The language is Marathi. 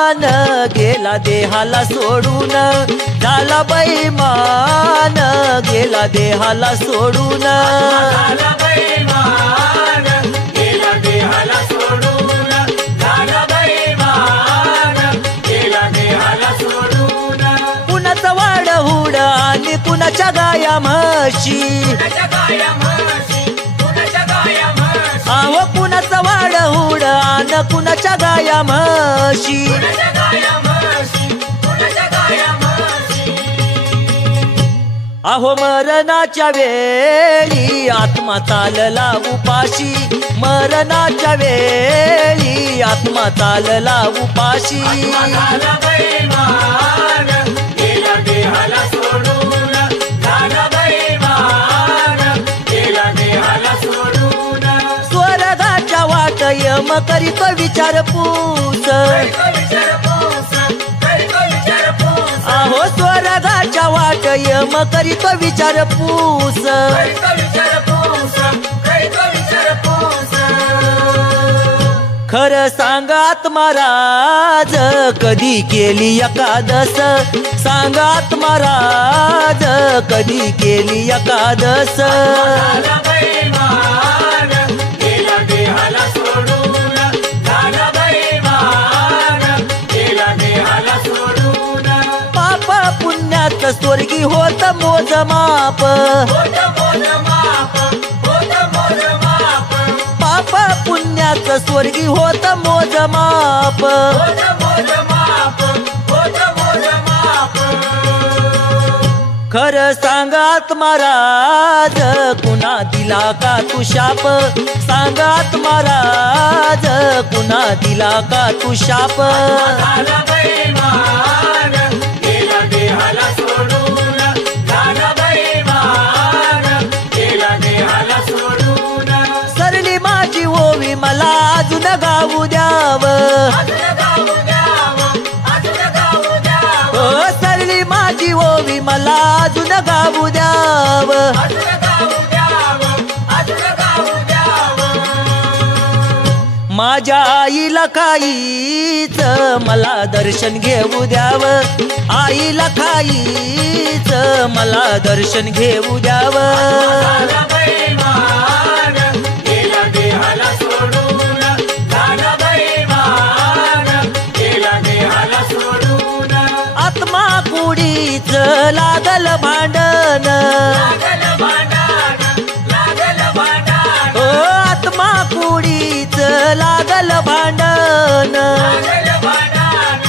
गेला देहाला सोडून, झाला बैमान गेला देहाला सोडून, झाला बैमान गेला देहाला सोडून, झाला बैमान गेला देहाला सोडून. कुणाचा वाड हुड आणि कुणाच्या गाया म्हशी, कुणाच्या गाया म्हशी, कुणाच्या गाया म्हशी, अहो कुणाचा वाड हुड आणि कुणाच्या गाया म्हशी. कुणाच्या गाया म्हशी, कुणाच्या गाया म्हशी. अहो मरणाच्या वेळी आत्मा चालला उपाशी, मरणाच्या वेळी आत्मा चालला उपाशी. झाला बैमान गेला देहाला सोडून, झाला बैमान गेला देहाला सोडून. स्वर्गाच्या वाट यम करीत विचारपूस, विचारपूस, विचारपूस, अहो स्वर्गाच्या वाट यम करीत विचारपूस. विचारपूस, विचारपूस. खरं सांगात महाराज कधी केली एकादस, सांगात महाराज कधी केली एकादस. झाला बैमान गेला देहाला सोडून, झाला बैमान गेला देहाला सोडून. पाप पुण्यात स्वर्गी होत मोजमाप, होत मोजमाप, होत मोजमाप, पाप पुण्यात स्वर्गी होत मोजमाप. होत मोजमाप, होत मोजमाप. खरं सांगात महाराज कुणा दिला का तू शाप, सांगात महाराज कुणा दिला का तू शाप. झाला बैमान गेला देहाला सोडून, झाला बैमान गेला देहाला सोडून. सरली माझी ओवी मला अजून गाऊ द्याव, अजून गाऊ द्यावं, अजून गाऊ द्यावं, सरली माझी ओवी मला अजून गाऊ द्याव. अजून गाऊ द्यावं, अजून गाऊ द्यावं. माझ्या आईला खाईच मला दर्शन घेऊ द्याव, आईला खाईच मला दर्शन घेऊ द्याव. झाला बैमान गेला देहाला सोडून, झाला बैमान गेला देहाला सोडून. आत्मा कुडीच लागल भांडण, लागल भांडण, लागल भांडण, आत्मा कुडीच लागल भांडण. लागल भांडण.